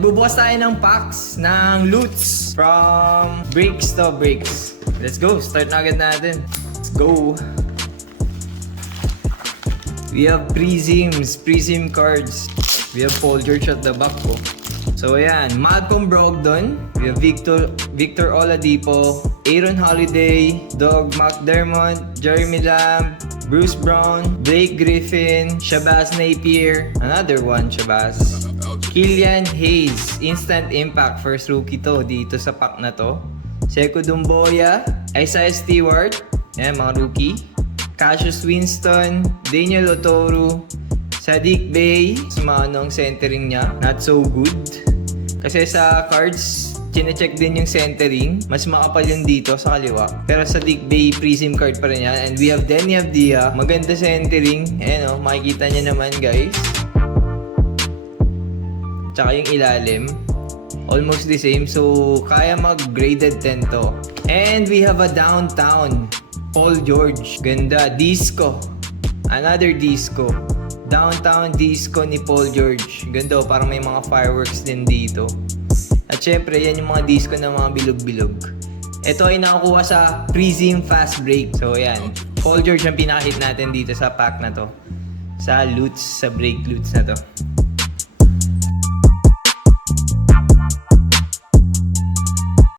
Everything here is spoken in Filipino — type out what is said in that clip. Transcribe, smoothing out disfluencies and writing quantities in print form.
magbubukas tayo ng packs ng loots from breaks to breaks. Let's go, start na agad natin. Let's go. We have Prism cards. We have Paul George at the back po. So ayan, Malcolm Brogdon, we have Victor Oladipo, Aaron Holiday, Doug McDermott, Jeremy Lamb, Bruce Brown, Blake Griffin, Shabazz Napier, another one Shabazz, Killian Hayes, instant impact, first rookie to dito sa pack na to. Sekou Doumbouya, Isaiah Stewart, ayan mga rookie, Cassius Winston, Daniel Oturu, Saddiq Bey, sumanong centering niya, not so good. Kasi sa cards, chine-check din yung centering. Mas makapal yung dito sa kaliwa. Pero sa Saddiq Bey, Prism card pa rin yan. And we have Deni Avdia. Maganda centering. Ayan o, makikita nyo naman guys. Tsaka yung ilalim. Almost the same. So, kaya mag-graded 10 to. And we have a downtown. Paul George. Ganda. Disco. Another disco. Downtown disco ni Paul George. Ganda, parang may mga fireworks din dito. At syempre, yan yung mga disco ng mga bilog-bilog. Ito ay nakakuha sa Prism Fast Break. So yan, Paul George ang pinakahit natin dito sa pack na to. Sa loots, sa break loots na to.